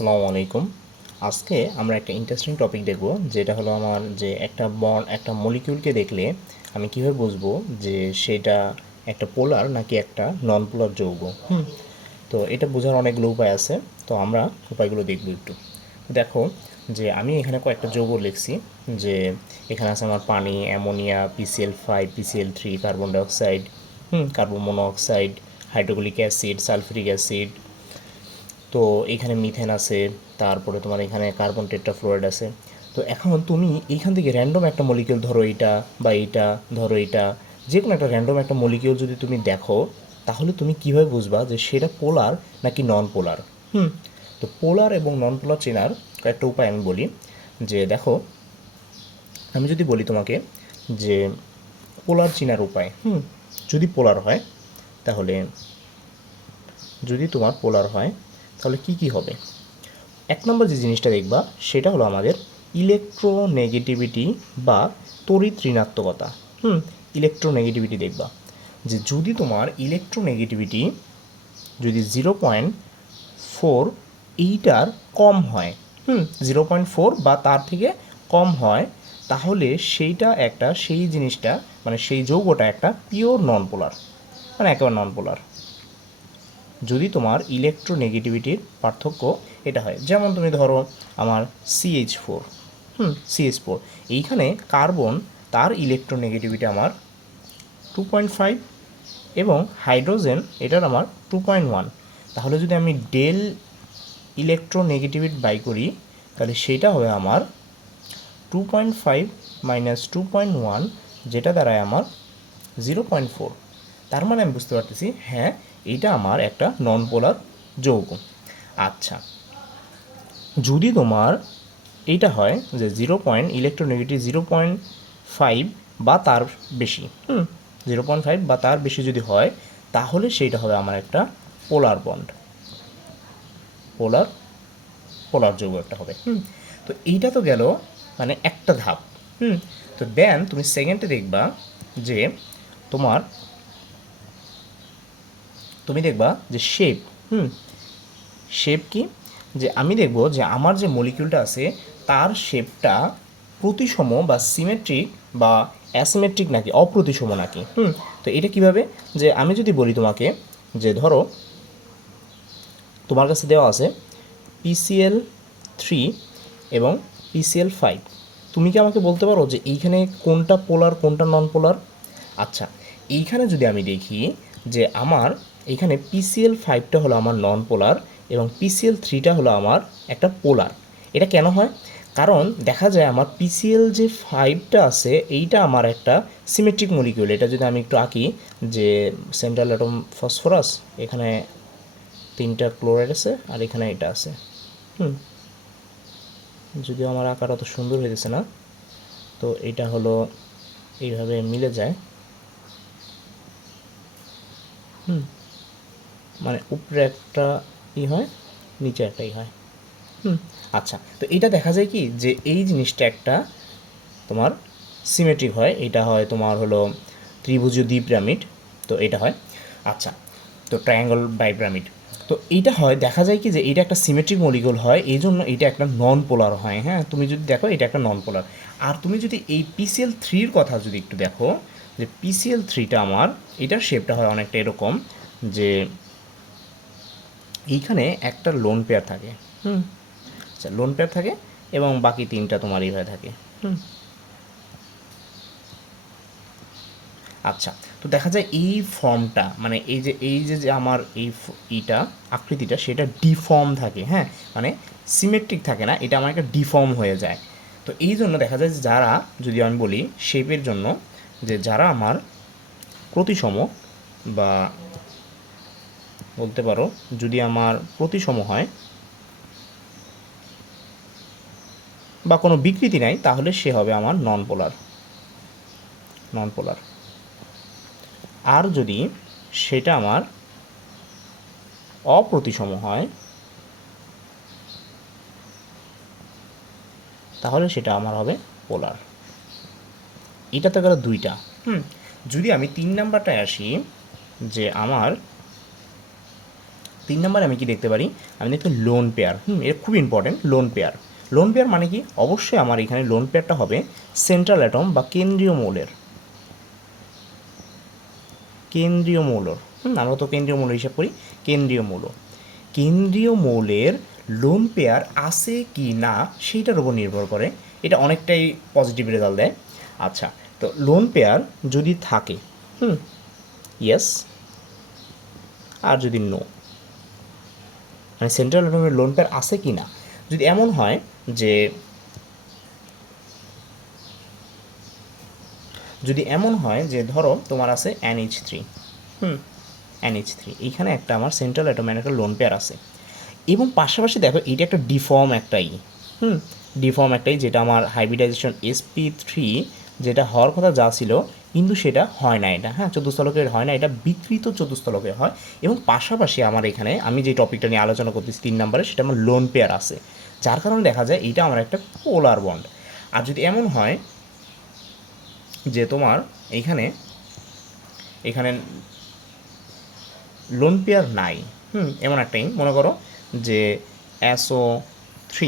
আসসালামু আলাইকুম। আজকে আমরা একটা ইন্টারেস্টিং টপিক দেখব, যেটা হলো আমার যে একটা মলিকিউলকে দেখলে আমি কীভাবে বুঝবো যে সেটা একটা পোলার নাকি একটা নন পোলার যৌগ। তো এটা বোঝার অনেকগুলো উপায় আছে। তো আমরা উপায়গুলো দেখব একটু। দেখো, যে আমি এখানে কয়েকটা যৌগ লিখছি। যে এখানে আছে আমার পানি, ammonia, PCl5, PCl3, carbon dioxide, carbon monoxide, hydrochloric acid, sulphuric acid. তো এখানে মিথেন আছে, তারপরে তোমার এখানে কার্বন টেট্রাফ্লোরাইড আছে। তো এখন তুমি এইখান থেকে র্যান্ডম একটা মলিকিউল, ধরো এইটা বা এইটা, ধরো এইটা, যে কোনো একটা র্যান্ডম একটা মলিকিউল যদি তুমি দেখো, তাহলে তুমি কীভাবে বুঝবা যে সেটা পোলার নাকি নন পোলার। তো পোলার এবং নন পোলার চেনার কয়েকটা উপায় আমি বলি। যে দেখো, আমি যদি বলি তোমাকে যে পোলার চেনার উপায়, যদি পোলার হয় তাহলে, যদি তোমার পোলার হয় তাহলে কি কি হবে। এক নম্বর যে জিনিসটা দেখবা সেটা হলো আমাদের ইলেকট্রোনেগেটিভিটি বা তড়িৎ ঋণাত্মকতা। ইলেকট্রোনেগেটিভিটি দেখবা যে যদি তোমার ইলেকট্রোনেগেটিভিটি যদি 0.4 এইটার কম হয়, 0.4 বা তার থেকে কম হয়, তাহলে সেই জিনিসটা মানে সেই যৌগটা একটা পিওর নন পোলার, মানে একেবারে নন পোলার। যদি তোমার ইলেকট্রোনেগেটিভিটির পার্থক্য এটা হয়, যেমন তুমি ধরো আমার CH4, CH4, এইখানে কার্বন, তার ইলেকট্রোনেগেটিভিটি আমার 2.5 এবং হাইড্রোজেন এটার আমার 2.1। তাহলে যদি আমি ডেল ইলেকট্রোনেগেটিভিটি বাই করি, তাহলে সেটা হবে আমার 2.5 মাইনাস 2.1, যেটা দ্বারায় আমার 0.4। তার মানে আমি বুঝতে পারতেছি হ্যাঁ, এটা আমার একটা নন পোলার যৌগ। আচ্ছা, যদি তোমার এইটা হয় যে ইলেকট্রোনেগেটিভ 0.5 বা তার বেশি, 0.5 বা তার বেশি যদি হয়, তাহলে সেইটা হবে আমার একটা পোলার বন্ড, পোলার পোলার যৌগ একটা হবে। তো এইটা তো গেল মানে একটা ধাপ। তো দেন তুমি সেকেন্ডে দেখবা যে তোমার, তুমি দেখবা যে শেপ, শেপ কি, যে আমি দেখব যে আমার যে মলিকিউলটা আছে তার শেপটা প্রতিসম বা সিমেট্রিক বা অ্যাসিমেট্রিক নাকি অপ্রতিসম নাকি। তো এটা কিভাবে, যে আমি যদি বলি তোমাকে যে ধরো তোমার কাছে দেওয়া আছে PCl3 এবং PCl5, তুমি কি আমাকে বলতে পারো যে এইখানে কোনটা পোলার কোনটা নন পোলার? আচ্ছা, এইখানে যদি আমি দেখি যে আমার এইখানে PCl5টা হলো আমার নন পোলার এবং PCl3টা হলো আমার একটা পোলার। এটা কেন হয়? কারণ দেখা যায় আমার PCl যে 5টা আছে এইটা আমার একটা সিমেট্রিক মলিকিউল। এটা যদি আমি একটু আঁকি, যে সেন্ট্রাল অ্যাটম ফসফরাস, এখানে 3টা ক্লোরাইড আছে আর এখানে এটা আছে। যদিও আমার আঁকাটা অত সুন্দর হইতেছে না, তো এটা হলো এইভাবে মিলে যায়, মানে উপরে একটা হয়, নিচে একটাই হয়। আচ্ছা, তো এটা দেখা যায় কি যে এই জিনিসটা একটা তোমার সিমেট্রিক হয়, এটা হয় তোমার হলো ত্রিভুজীয় দ্বিপিরামিড, তো এটা হয়। আচ্ছা, তো ট্রায়াঙ্গল বাইপিরামিড, তো এইটা হয়, দেখা যায় কি যে এটা একটা সিমেট্রিক মলিকুল হয়, এই জন্য এটা একটা নন পোলার হয়। হ্যাঁ, তুমি যদি দেখো এটা একটা নন পোলার। আর তুমি যদি এই PCl3-র কথা যদি একটু দেখো, যে PCl3টা আমার এটার শেপটা হয় অনেকটা এরকম, যে এইখানে একটা লোন পেয়ার থাকে, আচ্ছা লোন পেয়ার থাকে এবং বাকি 3টা তোমার এইভাবে থাকে। আচ্ছা, তো দেখা যায় এই ফর্মটা মানে এই যে আমার এইটা আকৃতিটা সেটা ডিফর্ম থাকে, হ্যাঁ, মানে সিমেট্রিক থাকে না, এটা আমার একটা ডিফর্ম হয়ে যায়। তো এই জন্য দেখা যায় যে যারা, যদি আমি বলি শেপের জন্য, যে যারা আমার প্রতিসম বা বলতে পারো যদি আমার প্রতিসম হয় বা কোনো বিকৃতি নাই, তাহলে সে হবে আমার নন পোলার, নন পোলার। আর যদি সেটা আমার অপ্রতিসম হয়, তাহলে সেটা আমার হবে পোলার। এটা তো গেল দুইটা। যদি আমি 3 নাম্বারটায় আসি, যে আমার 3 নম্বরে আমি কি দেখতে পারি, আমি দেখতে লোন পেয়ার। এটা খুব important, lone pair. Lone pair মানে কি, অবশ্যই আমার এখানে লোন পেয়ারটা হবে সেন্ট্রাল অ্যাটম বা কেন্দ্রীয় মৌলের, কেন্দ্রীয় মৌলর। আমরা তো কেন্দ্রীয় মৌল হিসাব করি, কেন্দ্রীয় মৌল। কেন্দ্রীয় মৌলের লোন পেয়ার আছে কি না সেইটার উপর নির্ভর করে, এটা অনেকটাই পজিটিভ রেজাল্ট দেয়। আচ্ছা, তো লোন পেয়ার যদি থাকে, ইয়েস, আর যদি নো, মানে সেন্ট্রাল অ্যাটমের লোন পেয়ার আছে কি না। যদি এমন হয় যে, যদি এমন হয় যে ধরো তোমার আছে NH3, NH3, এইখানে একটা আমার সেন্ট্রাল অ্যাটমের একটা লোন পেয়ার আছে, এবং পাশাপাশি দেখো এইটা একটা ডিফর্ম একটাই, ডিফর্ম একটাই, যেটা আমার হাইব্রিডাইজেশন sp3 যেটা হওয়ার কথা যা ছিল, কিন্তু সেটা হয় না, এটা চতুস্থলকের হয় না, এটা বিকৃত চতুস্থলকে হয়। এবং পাশাপাশি আমার এখানে আমি যে টপিকটা নিয়ে আলোচনা করতেছি 3 নম্বরে, সেটা আমার লোন পেয়ার আছে, যার কারণে দেখা যায় এইটা আমার একটা পোলার বন্ড। আর যদি এমন হয় যে তোমার এইখানে এখানে লোন পেয়ার নাই, এমন একটাই মনে করো যে SO3,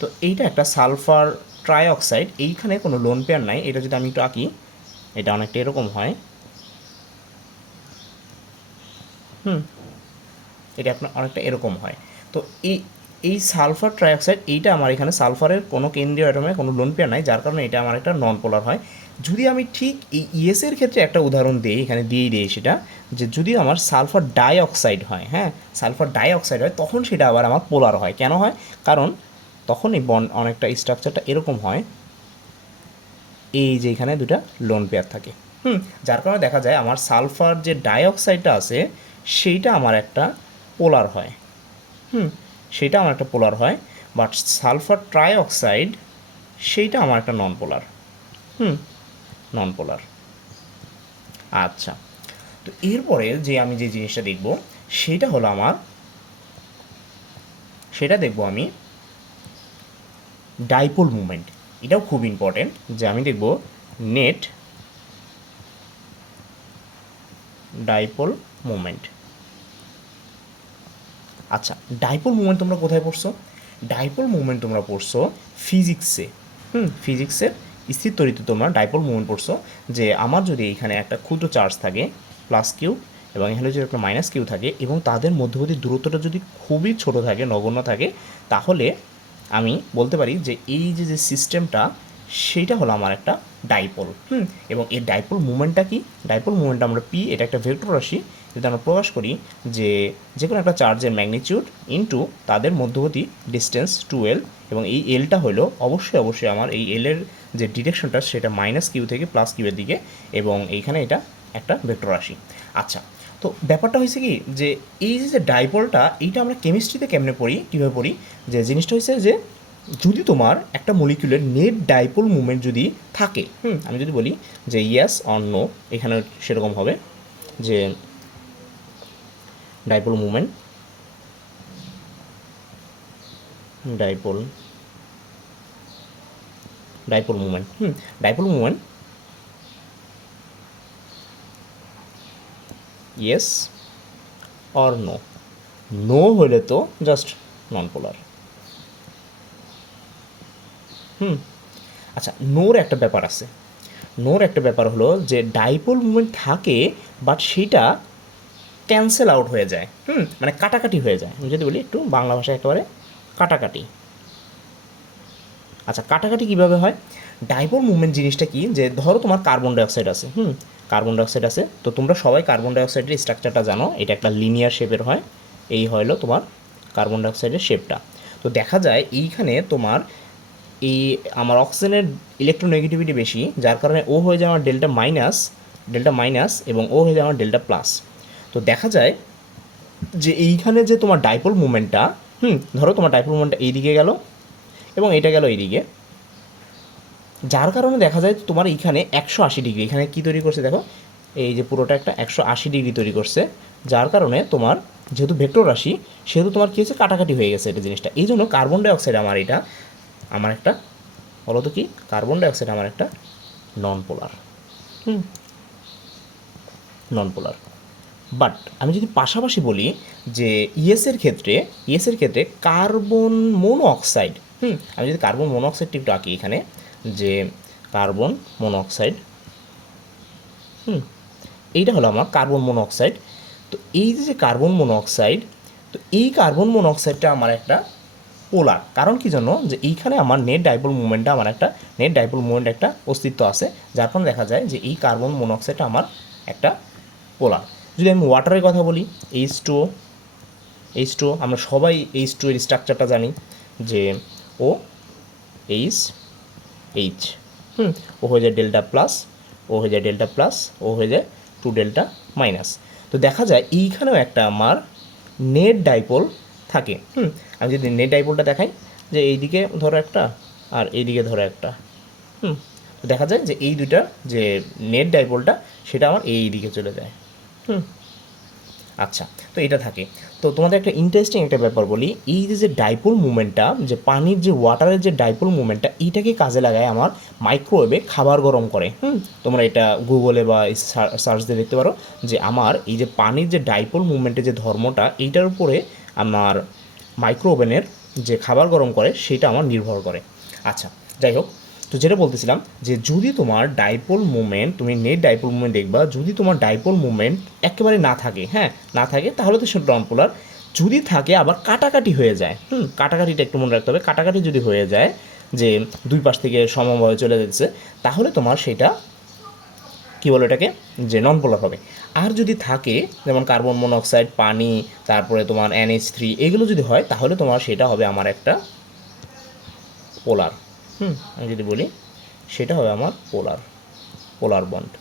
তো এইটা একটা সালফার ট্রাইঅক্সাইড, এইখানে কোনো লোন পেয়ার নাই। এটা যদি আমি একটু আঁকি, এটা অনেকটা এরকম হয়, এটা আপনার অনেকটা এরকম হয়। তো এই এই সালফার ট্রাইঅক্সাইড, এইটা আমার এখানে সালফারের কোনো কেন্দ্রীয় অ্যাটমে কোনো লোন পেয়ার নাই, যার কারণে এটা আমার একটা নন পোলার হয়। যদি আমি ঠিক এই ইএসের ক্ষেত্রে একটা উদাহরণ দিই, এখানে দিয়েই দিই সেটা, যে যদি আমার সালফার ডাইঅক্সাইড হয়, সালফার ডাইঅক্সাইড হয়, তখন সেটা আবার আমার পোলার হয়। কেন হয়? কারণ তখন এই বন্ড অনেকটা স্ট্রাকচারটা এরকম হয়, এই যে এখানে দুটা লোন পেয়ার থাকে, যার কারণে দেখা যায় আমার সালফার যে ডাইঅক্সাইডটা আছে সেইটা আমার একটা পোলার হয়, সেইটা আমার একটা পোলার হয়। বাট সালফার ট্রাইঅক্সাইড সেইটা আমার একটা নন পোলার, নন পোলার। আচ্ছা, তো এরপরে যে আমি যে জিনিসটা দেখব সেটা হলো আমার, সেটা দেখব আমি ডাইপোল মুভমেন্ট। এটাও খুব ইম্পর্টেন্ট, যে আমি দেখব নেট ডাইপোল মুভমেন্ট। আচ্ছা, ডাইপোল মুভমেন্ট তোমরা কোথায় পড়ছো? ডাইপোল মুভমেন্ট তোমরা পড়ছো ফিজিক্সে, ফিজিক্সের স্থিরতরিতে তোমরা ডাইপোল মুভমেন্ট পড়ছো, যে আমার যদি এখানে একটা ক্ষুদ্র চার্জ থাকে প্লাস কিউ, এবং এখানে যদি একটা মাইনাস কিউ থাকে, এবং তাদের মধ্যবর্তী দূরত্বটা যদি খুবই ছোট থাকে, নগণ্য থাকে, তাহলে আমি বলতে পারি যে এই যে যে সিস্টেমটা, সেইটা হলো আমার একটা ডাইপোল। এবং এই ডাইপোল মুভমেন্টটা কি? ডাইপোল মুভমেন্টটা আমরা পি, এটা একটা ভেক্টর রাশি, যদি আমরা প্রকাশ করি যে যে কোনো একটা চার্জের ম্যাগনিটিউড ইনটু তাদের মধ্যবর্তী ডিস্টেন্স 2L, এবং এই এলটা হলো অবশ্যই আমার এই এলের যে ডিরেকশনটা সেটা মাইনাস কিউ থেকে প্লাস কিউয়ের দিকে, এবং এইখানে এটা একটা ভেক্টর রাশি। আচ্ছা, তো ব্যাপারটা হয়েছে কি, যে এই যে ডাইপোলটা, এইটা আমরা কেমিস্ট্রিতে কেমনে পড়ি, কীভাবে পড়ি, যে জিনিসটা হয়েছে যে যদি তোমার একটা মলিকিউলের নেট ডাইপোল মুভমেন্ট যদি থাকে, আমি যদি বলি যে ইয়েস অর নো, এখানে সেরকম হবে যে dipole movement, dipole dipole movement, dipole movement yes or no, no হলে তো জাস্ট নন পোলার। আচ্ছা, নোর একটা ব্যাপার আছে, নোর একটা ব্যাপার হলো যে ডাইপোল মুভমেন্ট থাকে, বাট সেটা ক্যান্সেল আউট হয়ে যায়, মানে কাটাকাটি হয়ে যায়। আমি যদি বলি একটু বাংলা ভাষায় একেবারে কাটাকাটি। আচ্ছা, কাটাকাটি কীভাবে হয়? ডাইপোল মুভমেন্ট জিনিসটা কি, যে ধরো তোমার কার্বন ডাইঅক্সাইড আছে, কার্বন ডাইঅক্সাইড আছে, তো তোমরা সবাই কার্বন ডাইঅক্সাইডের স্ট্রাকচারটা জানো, এটা একটা লিনিয়ার শেপের হয়, এই হলো তোমার কার্বন ডাইঅক্সাইডের শেপটা। তো দেখা যায় এইখানে তোমার এই আমার অক্সিজেনের ইলেকট্রোনেগেটিভিটি বেশি, যার কারণে ও হয়ে যায় আমার ডেল্টা মাইনাস, এবং ও হয়ে যায় আমার ডেল্টা প্লাস। তো দেখা যায় যে এইখানে যে তোমার ডাইপোল মুভমেন্টটা, ধরো তোমার ডাইপোল মুভমেন্টটা এইদিকে গেল এবং এটা গেল এইদিকে, যার কারণে দেখা যায় তোমার এইখানে 180 ডিগ্রি, এখানে কী তৈরি করছে দেখো, এই যে পুরোটা একটা 180 ডিগ্রি তৈরি করছে, যার কারণে তোমার যেহেতু ভেক্টর রাশি, সেহেতু তোমার কী হয়েছে, কাটাকাটি হয়ে গেছে এটা জিনিসটা। এই জন্য কার্বন ডাইঅক্সাইড আমার একটা বলো তো কি, কার্বন ডাইঅক্সাইড আমার একটা নন পোলার, নন পোলার। বাট আমি যদি পাশাপাশি বলি যে ইএসের ক্ষেত্রে কার্বন মোনোঅক্সাইড, আমি যদি কার্বন মোনোঅক্সাইডটি একটু আঁকি এখানে, যে কার্বন মোনোঅক্সাইড, এইটা হলো আমার কার্বন মোনোঅক্সাইড। তো এই যে কার্বন মোনোঅক্সাইড, তো এই কার্বন মোনোঅক্সাইডটা আমার একটা পোলার। কারণ কি জন্য, যে এইখানে আমার নেট ডাইপোল মুভমেন্ট একটা অস্তিত্ব আছে, যার কারণে দেখা যায় যে এই কার্বন মোনোঅক্সাইডটা আমার একটা পোলার। যদি আমি ওয়াটারের কথা বলি, এইচ টু, আমরা সবাই H2 এর স্ট্রাকচারটা জানি, যে ও এইচ এইচ, ও হয়ে যায় ডেল্টা প্লাস, ও হয়ে যায় ডেল্টা প্লাস, ও হয়ে যায় 2 ডেল্টা মাইনাস। তো দেখা যায় এইখানেও একটা আমার নেট ডাইপোল থাকে। আমি যদি নেট ডাইপোলটা দেখাই, যে এইদিকে ধরো একটা আর এইদিকে ধরো একটা, তো দেখা যায় যে এই দুইটা যে নেট ডাইপোলটা সেটা আমার এই দিকে চলে যায়। আচ্ছা, তো এটা থাকে। তো তোমাদের একটা ইন্টারেস্টিং একটা ব্যাপার বলি, এই যে ডাইপোল মুভমেন্টটা, যে পানির যে ওয়াটারের যে ডাইপোল মুভমেন্টটা, এইটাকে কাজে লাগায় আমার মাইক্রোওয়েভে খাবার গরম করে। তোমরা এটা গুগলে বা সার্চ দিয়ে দেখতে পারো, যে আমার এই যে পানির যে ডাইপোল মুভমেন্টের যে ধর্মটা, এইটার উপরে আমার মাইক্রোওভেনের যে খাবার গরম করে সেটা আমার নির্ভর করে। আচ্ছা, যাই হোক, তো যেটা বলতেছিলাম, যে যদি তোমার ডাইপোল মুভমেন্ট, তুমি নেট ডাইপোল মুভমেন্ট দেখবা, যদি তোমার ডাইপোল মুভমেন্ট একেবারে না থাকে, না থাকে, তাহলে তো সেটা নন পোলার। যদি থাকে আবার কাটাকাটি হয়ে যায়, কাটাকাটিটা একটু মনে রাখতে হবে, কাটাকাটি যদি হয়ে যায়, যে দুই পাশ থেকে সমভাবে চলে যাচ্ছে, তাহলে তোমার সেটা কী বলো এটাকে, যে নন পোলার হবে। আর যদি থাকে, যেমন কার্বন মনোঅক্সাইড, পানি, তারপরে তোমার NH3, এগুলো যদি হয়, তাহলে তোমার সেটা হবে আমার একটা পোলার। আমি যদি বলি সেটা হবে আমার পোলার বন্ড।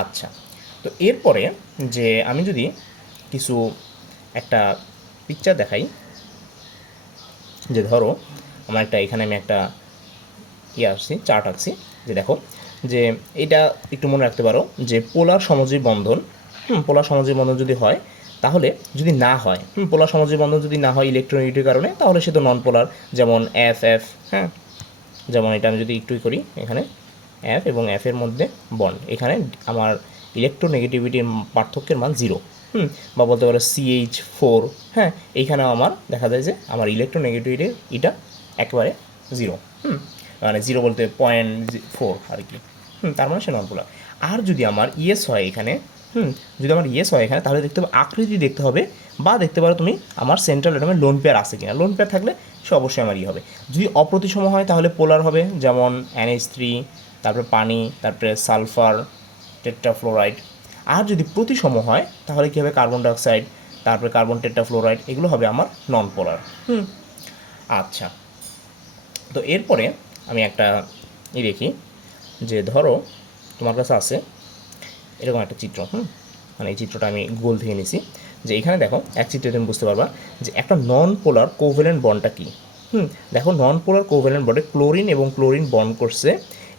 আচ্ছা, তো এরপরে যে আমি যদি কিছু একটা পিকচার দেখাই, যে ধরো আমার একটা এখানে আমি একটা চার্ট আঁকছি, যে দেখো, যে এটা একটু মনে রাখতে পারো, যে পোলার সমযোজী বন্ধন, পোলার সমযোজী বন্ধন যদি হয়, তাহলে যদি না হয়, পোলার সমযোজী বন্ধন যদি না হয় ইলেকট্রোনেগেটিভ কারণে, তাহলে সে তো নন পোলার। যেমন এফ, যেমন এটা আমি যদি একটুই করি, এখানে এফ এবং এফের মধ্যে বন্ড, এখানে আমার ইলেকট্রোনেগেটিভিটির পার্থক্যের মান 0, বা বলতে পারো CH4, এইখানেও আমার দেখা যায় যে আমার ইলেকট্রোনেগেটিভিটির এটা একেবারে 0, মানে 0 বলতে 0.4 আর কি, তার মানে সে নন পোলার। আর যদি আমার ইয়েস হয় এখানে, যদি আমার ইয়েস হয় এখানে, তাহলে দেখতে হবে আকৃতি দেখতে হবে, বা দেখতে পারো তুমি আমার সেন্ট্রাল অ্যাটমে লোন পেয়ার আছে কিনা। লোন পেয়ার থাকলে সে অবশ্যই আমার হবে। যদি অপ্রতিসম হয় তাহলে পোলার হবে, যেমন NH3, তারপরে পানি, তারপরে সালফার টেট্রাফ্লোরাইড। আর যদি প্রতিসম হয় তাহলে কী হবে, কার্বন ডাইঅক্সাইড, তারপরে কার্বন টেট্রাফ্লোরাইড, এগুলো হবে আমার নন পোলার। আচ্ছা, তো এরপরে আমি একটা দেখি, যে ধরো তোমার কাছে আছে এরকম একটা চিত্র, মানে এই চিত্রটা আমি গুগল থেকে নিয়েছি, যে এখানে দেখো এক চিত্রে তুমি বুঝতে পারবা যে একটা নন পোলার কোভ্যালেন্ট বন্ডটা কী। দেখো, নন পোলার কোভ্যালেন্ট বন্ডে ক্লোরিন এবং ক্লোরিন বন্ড করছে,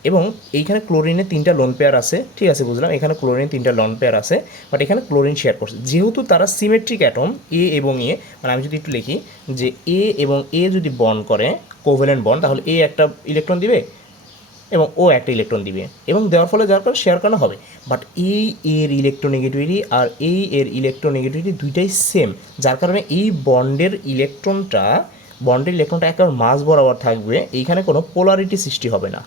এবং এইখানে ক্লোরিনের 3টা লোন পেয়ার আছে, ঠিক আছে, বুঝলাম, এখানে ক্লোরিন 3টা লোন পেয়ার আছে, বাট এখানে ক্লোরিন শেয়ার করছে। যেহেতু তারা সিমেট্রিক অ্যাটম, এ এবং এ, মানে আমি যদি একটু লিখি, যে এ এবং এ যদি বন্ড করে কোভ্যালেন্ট বন্ড, তাহলে এ একটা ইলেকট্রন দিবে এবং ও একটা ইলেকট্রন দিবে, এবং দেওয়ার ফলে যার কারণে শেয়ার করানো হবে। বাট এই এর ইলেকট্রোনেগেটিভিটি আর এই এর ইলেকট্রোনেগেটিভিটি দুইটাই সেম, যার কারণে এই বন্ডের ইলেকট্রনটা একেবারে মাঝ বরাবর থাকবে, এইখানে কোনো পোলারিটি সৃষ্টি হবে না।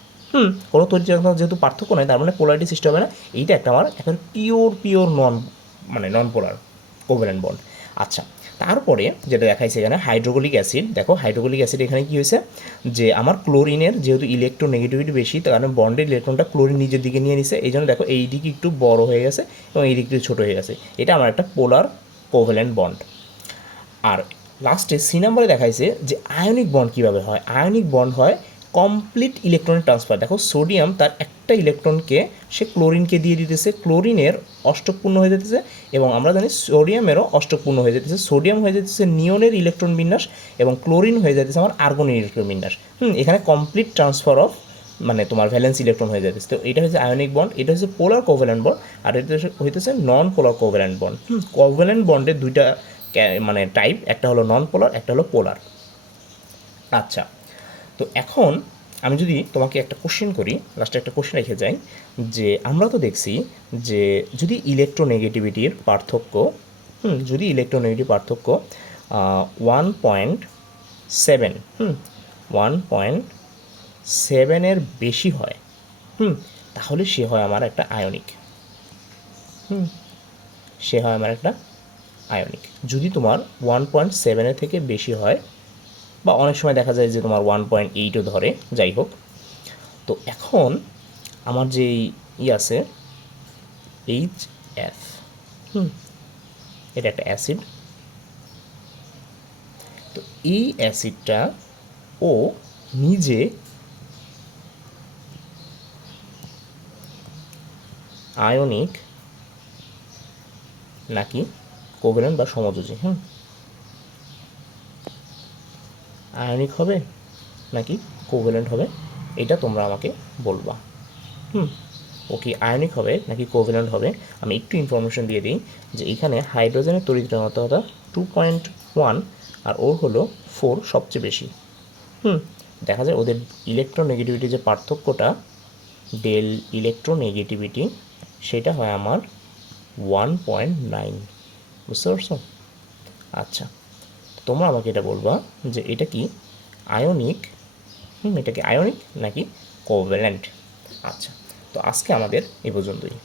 কোনো তড়িৎচক্র যেহেতু পার্থক্য নয়, তার মানে পোলারিটি সৃষ্টি হবে না। এইটা একটা আমার একেবারে পিওর নন পোলার কোভ্যালেন্ট বন্ড। আচ্ছা, তারপরে যেটা দেখাইছে এখানে হাইড্রোক্লোরিক অ্যাসিড, দেখো হাইড্রোক্লোরিক অ্যাসিড এখানে কী হয়েছে, যে আমার ক্লোরিনের যেহেতু ইলেকট্রোনেগেটিভিটি বেশি, তার কারণে বন্ডের ইলেকট্রনটা ক্লোরিন নিজের দিকে নিয়ে নিছে, এই জন্য দেখো এই দিকে একটু বড় হয়ে গেছে এবং এই দিকটি ছোটো হয়ে গেছে। এটা আমার একটা পোলার কোভ্যালেন্ট বন্ড। আর লাস্টে সি নাম্বারে দেখাইছে যে আয়নিক বন্ড কীভাবে হয়। আয়নিক বন্ড হয় কমপ্লিট ইলেকট্রনিক ট্রান্সফার। দেখো, সোডিয়াম তার একটা ইলেকট্রনকে সে ক্লোরিনকে দিয়ে দিতেছে, ক্লোরিনের অষ্টক পূর্ণ হয়ে যেতেছে, এবং আমরা জানি সোডিয়ামেরও অষ্টক পূর্ণ হয়ে যেতেছে। সোডিয়াম হয়ে যেতেছে নিয়নের ইলেকট্রন বিন্যাস, এবং ক্লোরিন হয়ে যেতেছে আমার আর্গনের ইলেকট্রন বিন্যাস। এখানে কমপ্লিট ট্রান্সফার অফ, মানে তোমার ভ্যালেন্স ইলেকট্রন হয়ে যাচ্ছে। তো এটা হচ্ছে আয়নিক বন্ড, এটা হচ্ছে পোলার কোভ্যালেন্ট বন্ড, আর এটা হইতেছে নন পোলার কোভ্যালেন্ট বন্ড। কোভ্যালেন্ট বন্ডের দুইটা মানে টাইপ, একটা হলো নন পোলার, একটা হলো পোলার। আচ্ছা, তো এখন আমি যদি তোমাকে একটা কোশ্চেন করি, লাস্টে একটা কোশ্চেন রেখে যাই, যে আমরা তো দেখছি যে যদি ইলেকট্রোনেগেটিভিটির পার্থক্য, যদি ইলেকট্রোনেগেটিভ পার্থক্য 1.7, 1.7-এর বেশি হয়, তাহলে সে হয় আমার একটা আয়নিক, সে হয় আমার একটা আয়নিক। যদি তোমার 1.7-এর থেকে বেশি হয়, বা অনেক সময় দেখা যায় যে তোমার 1.8ও ধরে, যাই হোক। তো এখন আমার যেই আছে HF, এটা একটা অ্যাসিড। তো এই অ্যাসিডটা ও নিজে আয়নিক নাকি কোভ্যালেন্ট বা সমযোজী, আয়নিক হবে নাকি কোভ্যালেন্ট হবে, এটা তোমরা আমাকে বলবা। ও কি আয়নিক হবে নাকি কোভ্যালেন্ট হবে? আমি একটু ইনফরমেশন দিয়ে দিই যে এখানে হাইড্রোজেনের তড়িৎদ্রাবণতা 2.1 আর ওর হলো 4, সবচেয়ে বেশি। দেখা যায় ওদের ইলেকট্রোনেগেটিভিটি যে পার্থক্যটা, ডেল ইলেকট্রোনেগেটিভিটি, সেটা হয় আমার 1.9। বুঝতে পারছো? আচ্ছা, তোমরা আমাকে এটা বলবা যে এটা কি আয়নিক, এটা কি আয়নিক নাকি কোভ্যালেন্ট। আচ্ছা, তো আজকে আমাদের এই পর্যন্তই।